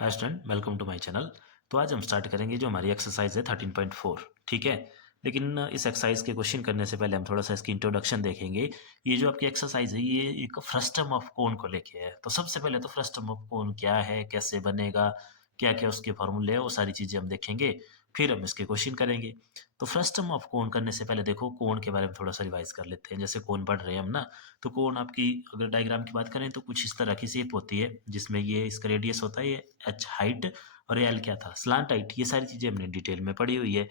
Hi student, welcome to my channel. तो आज हम स्टार्ट करेंगे जो हमारी एक्सरसाइज है 13.4। ठीक है। लेकिन इस एक्सरसाइज के क्वेश्चन करने से पहले हम थोड़ा सा इसकी इंट्रोडक्शन देखेंगे। ये जो आपकी एक्सरसाइज है ये एक फ्रस्टम ऑफ कोन को लेके है। तो सबसे पहले तो फ्रस्टम ऑफ कोन क्या है, कैसे बनेगा, क्या क्या उसके फॉर्मूले है, वो सारी चीज़ें हम देखेंगे। फिर हम इसके क्वेश्चन करेंगे। तो फ्रस्टम ऑफ कोन करने से पहले देखो कोन के बारे में थोड़ा सा रिवाइज कर लेते हैं। जैसे कोन पढ़ रहे हैं हम ना, तो कोन आपकी अगर डायग्राम की बात करें तो कुछ इस तरह की शेप होती है जिसमें ये इसका रेडियस होता है, ये एच हाइट और एल क्या था, स्लांट हाइट। ये सारी चीज़ें हमने डिटेल में पढ़ी हुई है।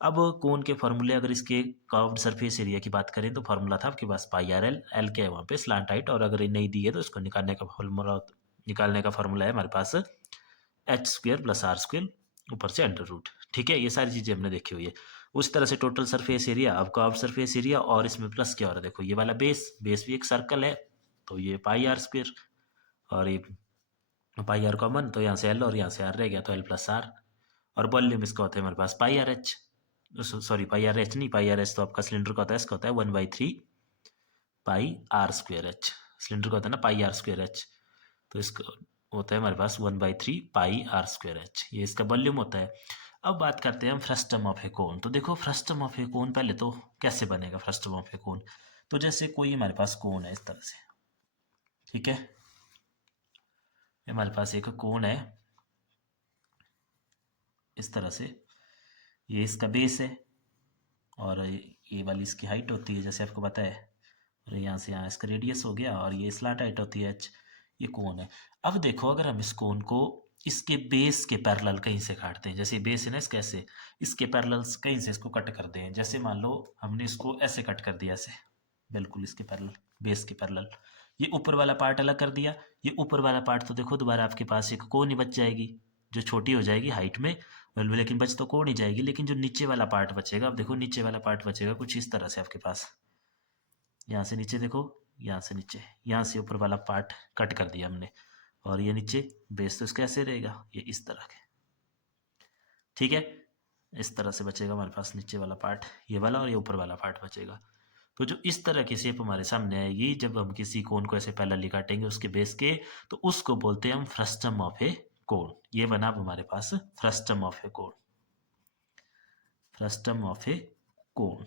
अब कोन के फॉर्मूले, अगर इसके कर्व्ड सरफेस एरिया की बात करें तो फॉर्मूला था आपके पास पाई आर एल, एल क्या है वहाँ पे स्लांट हाइट, और अगर ये नहीं दी है तो इसको निकालने का फॉर्मूला है हमारे पास H square plus R square ऊपर से अंडर रूट। ठीक है, ये सारी चीज़ें हमने देखी हुई है। उस तरह से टोटल सरफेस एरिया, अब कर्व्ड सरफेस एरिया, और इसमें प्लस क्या हो रहा है, देखो ये वाला बेस, बेस भी एक सर्कल है तो ये पाई आर स्क्वेयर, और ये पाई आर कॉमन तो यहाँ से एल और यहाँ से आर रह गया तो एल प्लस आर। और वॉल्यूम इसका होता है हमारे पास pi R H, sorry pi R H नहीं, पाई आर एच तो आपका सिलेंडर का होता है, इसका होता है 1/3 पाई आर स्क्वेयर एच। सिलेंडर का होता है ना पाई आर स्क्वेयर एच, तो इसका होता है हमारे पास 1/3 पाई आर स्क्वेयर एच, ये इसका वॉल्यूम होता है। अब बात करते हैं हम फ्रस्टम ऑफ ए कोन। तो देखो फ्रस्टम ऑफ ए कोन पहले तो कैसे बनेगा फ्रस्टम ऑफ ए कोन। तो जैसे कोई हमारे पास कोन है इस तरह से, ठीक है, हमारे पास एक कोन है इस तरह से, ये इसका बेस है और ये वाली इसकी हाइट होती है जैसे आपको पता है, और यहाँ से यहाँ इसका रेडियस हो गया और ये स्लैंट हाइट होती है एच। ये कोन है। अब देखो अगर हम इस कोन को इसके बेस के पैरेलल कहीं से काटते हैं, जैसे बेस है ना इसका, ऐसे इसके पैरेलल कहीं से इसको कट कर दें, जैसे मान लो हमने इसको ऐसे कट कर दिया, ऐसे बिल्कुल इसके पैरेलल, बेस के पैरेलल, ये ऊपर वाला पार्ट अलग कर दिया। ये ऊपर वाला पार्ट तो देखो दोबारा आपके पास एक कोन ही बच जाएगी जो छोटी हो जाएगी हाइट में, लेकिन बच तो कोन ही जाएगी। लेकिन जो नीचे वाला पार्ट बचेगा, अब देखो नीचे वाला पार्ट बचेगा कुछ इस तरह से आपके पास, यहाँ से नीचे देखो, यहाँ से नीचे, यहाँ से ऊपर वाला पार्ट कट कर दिया हमने, और ये नीचे बेस तो इसका ऐसे रहेगा, ये इस तरह के, ठीक है। इस तरह से बचेगा हमारे पास नीचे वाला पार्ट ये वाला, और ये ऊपर वाला पार्ट बचेगा। तो जो इस तरह की शेप हमारे सामने आएगी जब हम किसी कोन को ऐसे पैरेलली काटेंगे उसके बेस के, तो उसको बोलते हैं हम फ्रस्टम ऑफ ए कोन। ये बना अब हमारे पास frustum of a cone, frustum of a cone,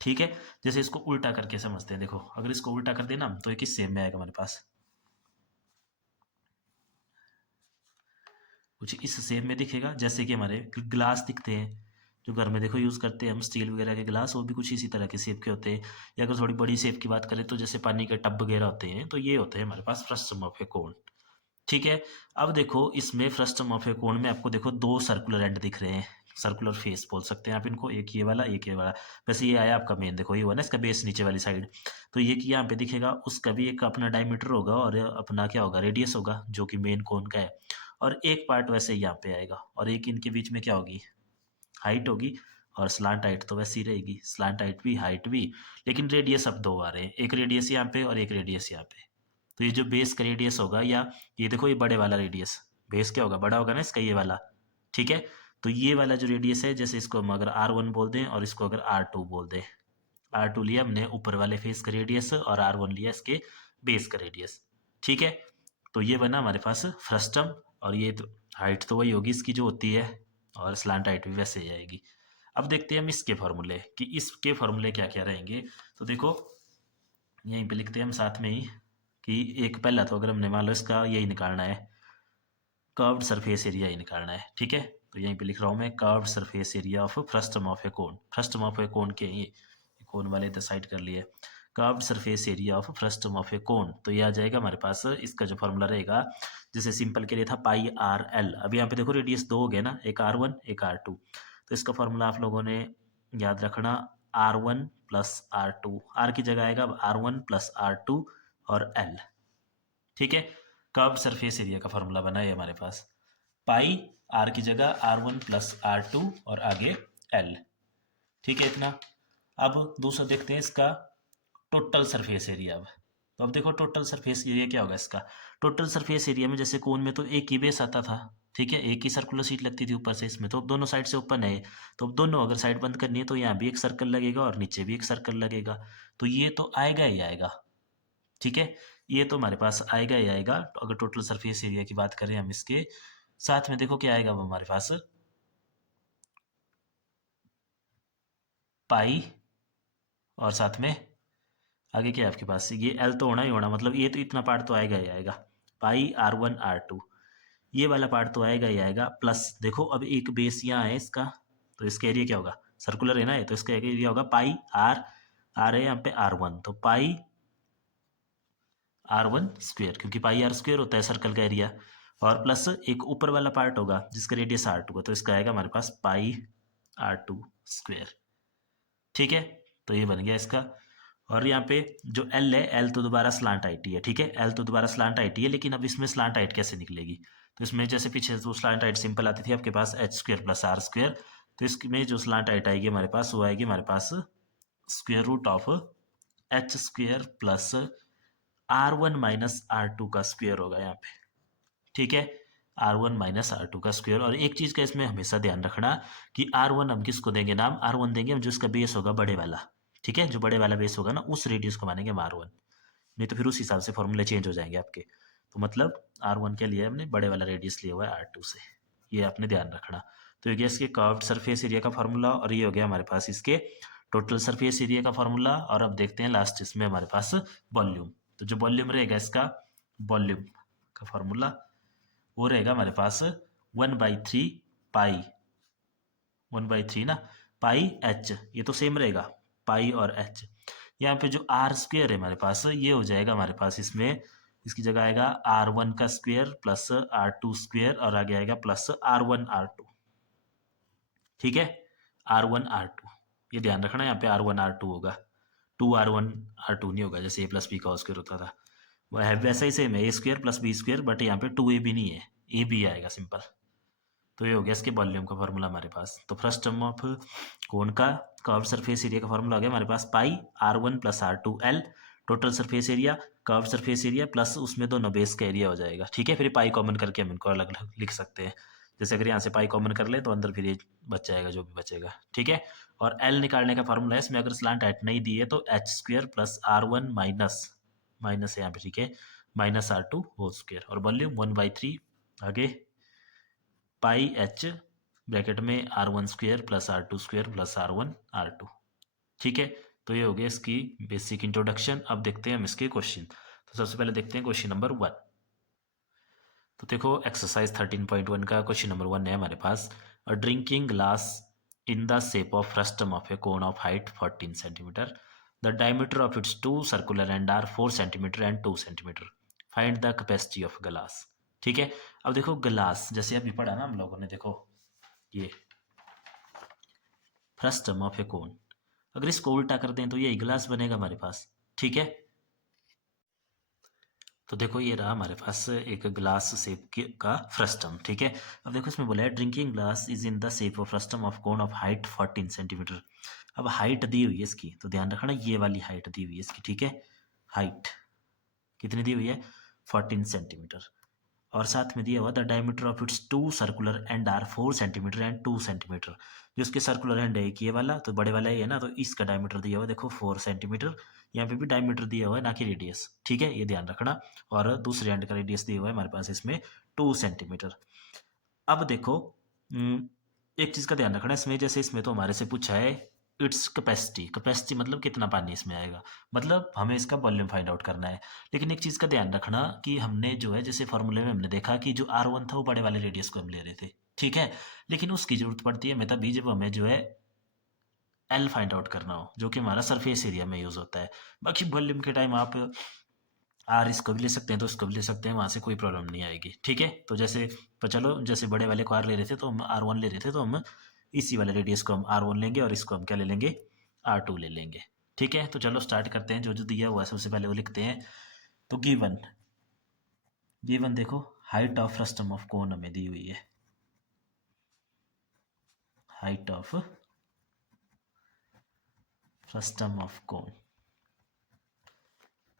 ठीक है। जैसे इसको उल्टा करके समझते हैं, देखो अगर इसको उल्टा कर देना तो ये किस शेप में आएगा हमारे पास, कुछ इस शेप में दिखेगा, जैसे कि हमारे ग्लास दिखते हैं जो घर में देखो यूज़ करते हैं हम, स्टील वगैरह के ग्लास, वो भी कुछ इसी तरह के शेप के होते हैं। या अगर थोड़ी बड़ी शेप की बात करें तो जैसे पानी के टब वगैरह होते हैं, तो ये होते हैं हमारे पास फ्रस्टम ऑफ ए कोन, ठीक है। अब देखो इसमें फ्रस्टम ऑफ ए कोन में आपको देखो दो सर्कुलर एंड दिख रहे हैं, सर्कुलर फेस बोल सकते हैं आप इनको, एक ये वाला एक ये वाला। वैसे ये आया आपका मेन, देखो ये हुआ ना इसका बेस नीचे वाली साइड, तो ये कि यहाँ पे दिखेगा, उसका भी एक अपना डायमीटर होगा और अपना क्या होगा, रेडियस होगा जो कि मेन कोन का है। और एक पार्ट वैसे ही यहाँ पे आएगा, और एक इनके बीच में क्या होगी, हाइट होगी। और स्लांट हाइट तो वैसी रहेगी, स्लांट हाइट भी हाइट भी, लेकिन रेडियस अब दो आ रहे हैं, एक रेडियस यहाँ पे और एक रेडियस यहाँ पे। तो ये जो बेस का रेडियस होगा, या ये देखो ये बड़े वाला रेडियस, बेस क्या होगा, बड़ा होगा ना इसका ये वाला, ठीक है। तो ये वाला जो रेडियस है, जैसे इसको हम अगर R1 बोल दें और इसको अगर R2 बोल दें, R2 लिया हमने ऊपर वाले फेस का रेडियस और R1 लिया इसके बेस का रेडियस, ठीक है। तो ये बना हमारे पास फ्रस्टम, और ये तो हाइट तो वही होगी इसकी जो होती है, और स्लांट हाइट भी वैसे ही आएगी। अब देखते हैं हम इसके फॉर्मूले कि इसके फॉर्मूले क्या क्या रहेंगे। तो देखो यहीं पे लिखते हैं हम साथ में ही कि एक पहला तो अगर हमने मान लो इसका यही निकालना है, कर्व्ड सरफेस एरिया ही निकालना है, ठीक है। तो यहीं पे लिख रहा हूँ मैं curved surface area of frustum of a cone, frustum of a cone के ये कोन वाले इधर साइड कर लिए, curved surface area of frustum of a cone. तो ये आ जाएगा हमारे पास, इसका जो फॉर्मूला रहेगा, जैसे सिंपल के लिए था पाई आर एल, अब यहाँ पे देखो रेडियस दो हो गए ना, एक R1 एक R2, तो इसका फॉर्मूला आप लोगों ने याद रखना, R1 प्लस R2, आर की जगह आएगा अब R1 प्लस R2 और L, ठीक है। कर्व सरफेस एरिया का फॉर्मूला बना है हमारे पास, पाई आर की जगह R1 प्लस R2 और आगे L, ठीक है इतना। अब दूसरा देखते हैं इसका टोटल सरफेस एरिया। अब देखो टोटल सरफेस एरिया क्या होगा इसका, टोटल सरफेस एरिया में जैसे कोन में तो एक ही बेस आता था, ठीक है, एक ही सर्कुलर शीट लगती थी ऊपर से, इसमें तो अब दोनों साइड से ओपन है, तो अब दोनों अगर साइड बंद करनी है तो यहाँ भी एक सर्कल लगेगा और नीचे भी एक सर्कल लगेगा, तो ये तो आएगा ही आएगा, ठीक है। ये तो हमारे पास आएगा ही आएगा। तो अगर टोटल सरफेस एरिया की बात करें हम इसके, साथ में देखो क्या आएगा वो हमारे पास, पाई, और साथ में आगे क्या है आपके पास, ये एल तो होना ही होना, मतलब ये तो इतना पार्ट तो आएगा ही आएगा, पाई R1 R2, ये वाला पार्ट तो आएगा ही आएगा, प्लस देखो अब एक बेस यहाँ है इसका, तो इसका एरिया क्या होगा, सर्कुलर है ना ये, तो इसका एरिया होगा पाई आर, आर है यहाँ पे R1, तो पाई R1 स्क्वेयर, क्योंकि पाई आर स्क्वेयर होता है सर्कल का एरिया, और प्लस एक ऊपर वाला पार्ट होगा जिसका रेडियस R2 है, तो इसका आएगा हमारे पास पाई R2 स्क्वेयर। ठीक है, तो ये बन गया इसका। और यहाँ पे जो एल है, एल तो दोबारा स्लांट आईटी है, ठीक है, एल तो दोबारा स्लांट आईटी है, लेकिन अब इसमें स्लांट आइट कैसे निकलेगी, तो इसमें जैसे पीछे तो स्लांट आइट सिंपल आती थी आपके पास H2+R2, तो इसमें जो स्लांट आइट आएगी हमारे पास, वो आएगी हमारे पास square root of H² plus R1 - R2 का स्क्वेयर होगा यहाँ पे, ठीक है, R1 - R2 का स्क्वायर। और एक चीज़ का इसमें हमेशा ध्यान रखना कि R1 हम किसको देंगे नाम, R1 देंगे हम जो इसका बेस होगा बड़े वाला, ठीक है, जो बड़े वाला बेस होगा ना उस रेडियस को मानेंगे हम R1, नहीं तो फिर उस हिसाब से फॉर्मूले चेंज हो जाएंगे आपके। तो मतलब R1 के लिए हमने बड़े वाला रेडियस लिया हुआ है R2 से, ये आपने ध्यान रखना। तो ये गया इसके कर्व्ड सरफेस एरिया का फार्मूला, और ये हो गया हमारे पास इसके टोटल सरफेस एरिया का फार्मूला। और अब देखते हैं लास्ट इसमें हमारे पास वॉल्यूम, तो जो वॉल्यूम रहेगा इसका, वॉल्यूम का फार्मूला वो रहेगा हमारे पास 1/3 पाई, 1/3 ना, पाई एच, ये तो सेम रहेगा, पाई और एच। यहाँ पे जो R² है हमारे पास, ये हो जाएगा हमारे पास इसमें, इसकी जगह आएगा R1 का स्क्वायर प्लस R2 स्क्वायर, और आगे आएगा प्लस R1 R2, ठीक है, R1 R2, ये ध्यान रखना यहाँ पे R1 R2 होगा, 2R1 R2 नहीं होगा जैसे A+B का स्क्वायर होता था, वह है वैसा ही सेम है A² + B², बट यहाँ पे 2AB नहीं है, AB आएगा सिंपल। तो ये हो गया इसके वॉल्यूम का फार्मूला हमारे पास। तो फर्स्ट टर्म ऑफ कोन का कर्व सरफेस एरिया का फार्मूला आ गया हमारे पास, पाई R1 + R2L, total surface area, curve surface area plus उसमें दोनों बेस का एरिया हो जाएगा, ठीक है, फिर पाई कॉमन करके हम इनको अलग अलग लिख सकते हैं, जैसे अगर यहाँ से पाई कॉमन कर ले तो अंदर फिर ये बच जाएगा जो भी बचेगा, ठीक है। और एल निकालने का फार्मूला है, इसमें अगर स्लांट एट नहीं दी है तो H² + R1 माइनस, माइनस है यहाँ पे, ठीक है, -R2 होल स्क्वायर, और वॉल्यूम 1/3 आगे पाई एच ब्रैकेट में R1 square plus R2 square plus R1 R2, ठीक है। तो ये हो गया इसकी बेसिक इंट्रोडक्शन। अब देखते हैं हम इसके क्वेश्चन। तो सबसे पहले देखते हैं क्वेश्चन नंबर 1। तो देखो एक्सरसाइज 13.1 का क्वेश्चन नंबर 1 है हमारे पास, a drinking glass in the shape of frustum of a cone of height 14 centimetre, the diameter of its two circular and are 4 centimetre and 2 centimetre, find the capacity of glass, ठीक है। अब देखो glass जैसे अभी पढ़ा ना हम लोगों ने, देखो ये फ्रस्टम ऑफ ए कोन, अगर इसको उल्टा कर दें तो ये ग्लास बनेगा हमारे पास, ठीक है। तो देखो ये रहा हमारे पास एक ग्लास शेप का फ्रस्टम, ठीक है। अब देखो इसमें बोला है drinking glass is in the shape of frustum of cone of height 14 centimetre. अब हाइट दी हुई है इसकी, तो ध्यान रखना ये वाली हाइट दी हुई है इसकी, ठीक है, हाइट कितनी दी हुई है 14 सेंटीमीटर, और साथ में दिया हुआ the diameter of its two circular and are 4 centimetre and 2 centimetre, जो इसके सर्कुलर एंड है ये वाला, तो बड़े वाला ही है ना, तो इसका डायमीटर दिया हुआ है देखो 4 सेंटीमीटर, यहाँ पे भी डायमीटर दिया हुआ है ना कि रेडियस, ठीक है, ये ध्यान रखना। और दूसरे एंड का रेडियस दिया हुआ है हमारे पास इसमें 2 सेंटीमीटर। अब देखो एक चीज़ का ध्यान रखना इसमें, जैसे इसमें तो हमारे से पूछा है इट्स कैपेसिटी, कैपेसिटी मतलब कितना पानी इसमें आएगा, मतलब हमें इसका वॉल्यूम फाइंड आउट करना है। लेकिन एक चीज़ का ध्यान रखना कि हमने जो है जैसे फॉर्मूले में हमने देखा कि जो R1 था वो बड़े वाले रेडियस को हम ले रहे थे, ठीक है, लेकिन उसकी जरूरत पड़ती है हमें तभी जब हमें जो है एल फाइंड आउट करना हो, जो कि हमारा सरफेस एरिया में यूज़ होता है। बाकी वॉल्यूम के टाइम आप आर इसको भी ले सकते हैं तो इसको भी ले सकते हैं, वहाँ से कोई प्रॉब्लम नहीं आएगी, ठीक है। तो जैसे तो चलो जैसे बड़े वाले को आर ले रहे थे तो हम R1 ले रहे थे, तो हम इसी वाले रेडियस को हम R1 लेंगे और इसको हम क्या ले लेंगे R2 ले लेंगे, ठीक है। तो चलो स्टार्ट करते हैं, जो जो दिया हुआ है सबसे पहले वो लिखते हैं। तो गिवन, गिवन देखो height of frustum of cone हमें दी हुई है, height of frustum of cone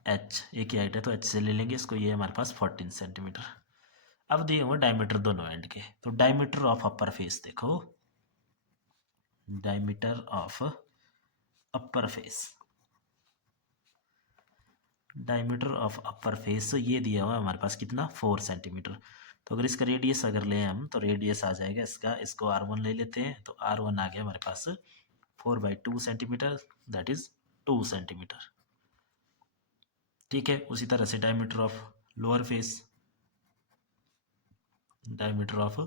H, एक ही हाइट है तो एच से ले लेंगे इसको, ये हमारे पास 14 सेंटीमीटर। अब दिए हुए डायमीटर दोनों एंड के, तो डायमीटर ऑफ अपर फेस देखो, diameter of upper face, diameter of upper face ये दिया हुआ है हमारे पास कितना 4 सेंटीमीटर। तो अगर इसका रेडियस अगर लें हम तो रेडियस आ जाएगा इसका, इसको R1 ले लेते हैं तो R1 आ गया हमारे पास 4/2 सेंटीमीटर, दैट इज 2 सेंटीमीटर। ठीक है, उसी तरह से diameter of lower face, diameter of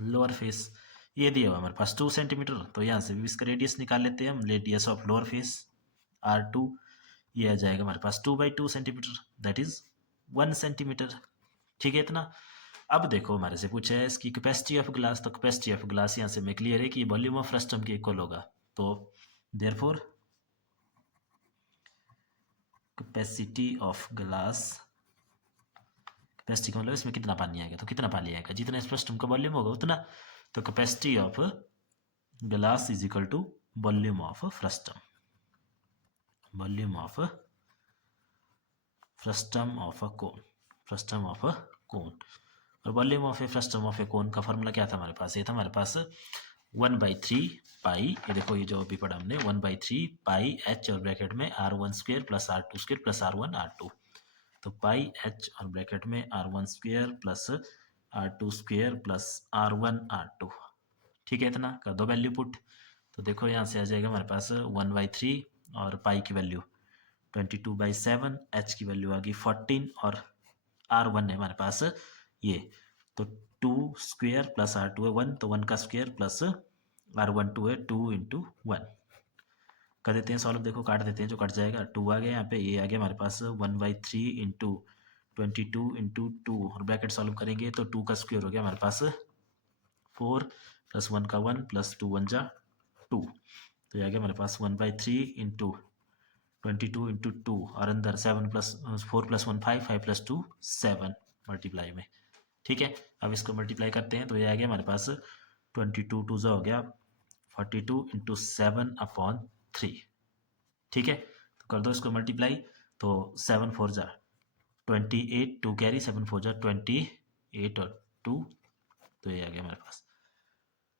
lower face ये दिया हुआ हमारे पास 2 सेंटीमीटर, तो यहाँ से भी इसका रेडियस निकाल लेते हैं हम, radius of lower face R2, ये आ जाएगा हमारे पास 2/2 सेंटीमीटर, दैट इज 1 सेंटीमीटर। ठीक है इतना। अब देखो हमारे से पूछा है इसकी कैपेसिटी ऑफ ग्लास, तो कैपेसिटी ऑफ ग्लास यहाँ से मैं क्लियर है कि वॉल्यूम ऑफ फ्रस्टम के इक्वल होगा, तो therefore capacity of glass, capacity का मतलब इसमें कितना पानी आएगा, तो कितना पानी आएगा, जितना इस फ्रस्टम का वॉल्यूम होगा उतना, तो capacity of glass is equal to volume of frustum, volume of frustum of a cone, frustum of a cone. और volume of a frustum of a cone का फॉर्मूला क्या था हमारे पास, ये था हमारे पास 1/3 पाई, ये देखो ये जो अभी पढ़ा हमने 1/3 पाई h और ब्रैकेट में R1² plus R2² plus R1 R2, तो पाई h और ब्रैकेट में R1² plus R2² plus R1 R2। ठीक है इतना कर दो वैल्यू पुट, तो देखो यहाँ से आ जाएगा हमारे पास 1/3 और पाई की वैल्यू 22/7, h की वैल्यू आ गई 14 और R1 है हमारे पास ये, तो 2² प्लस R2 है 1, तो 1 का स्क्वायर प्लस R1 2 है 2 × 1 कर देते हैं सॉल्व, देखो काट देते हैं, जो कट जाएगा 2 आ गया यहाँ पे, ये आ गया हमारे पास 1/3 × 22 × 2 और ब्रैकेट सॉल्व करेंगे तो 2 का स्क्वायर हो गया हमारे पास 4 प्लस 1 का 1 प्लस 2 1 जा 2, तो ये आ गया हमारे पास 1/3 × 22 × 2 और अंदर 7 प्लस 4 प्लस 1 5, 5 प्लस 2 7 मल्टीप्लाई में। ठीक है, अब इसको मल्टीप्लाई करते हैं तो ये आ गया हमारे पास 22 2 हो गया 42 × 7/3। ठीक है, तो कर दो इसको मल्टीप्लाई, तो 7 4 जा 28, 2 कैरी 7 4 जा 28 और 2, तो ये आ गया हमारे पास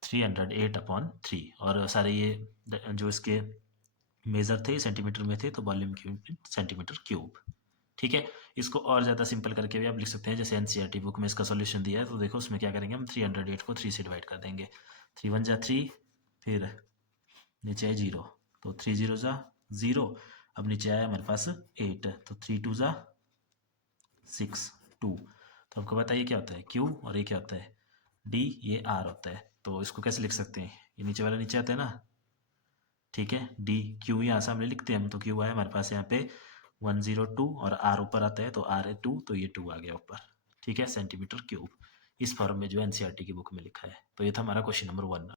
308/3 और सारे ये जो इसके मेजर थे सेंटीमीटर में थे, तो वॉल्यूम क्यूब सेंटीमीटर क्यूब। ठीक है, इसको और ज़्यादा सिंपल करके भी आप लिख सकते हैं, जैसे एनसीईआरटी बुक में इसका सॉल्यूशन दिया है, तो देखो उसमें क्या करेंगे हम 308 को 3 से डिवाइड कर देंगे, 3 1 जा 3, फिर नीचे है 0, तो 3 0 जा 0, अब नीचे आया हमारे पास 8, तो 3 2 जा 6 2, तो आपको बताइए क्या होता है Q और ये क्या होता है D, ये R होता है, तो इसको कैसे लिख सकते हैं, ये नीचे वाला नीचे आता है ना। ठीक है, D Q यहाँ सामने लिखते हैं हम, तो Q आया हमारे पास यहाँ पे 102 और R ऊपर आता है तो R है 2, तो ये 2 आ गया ऊपर। ठीक है, सेंटीमीटर क्यूब, इस फॉर्म में जो एनसीईआरटी की बुक में लिखा है। तो ये था हमारा क्वेश्चन नंबर 1।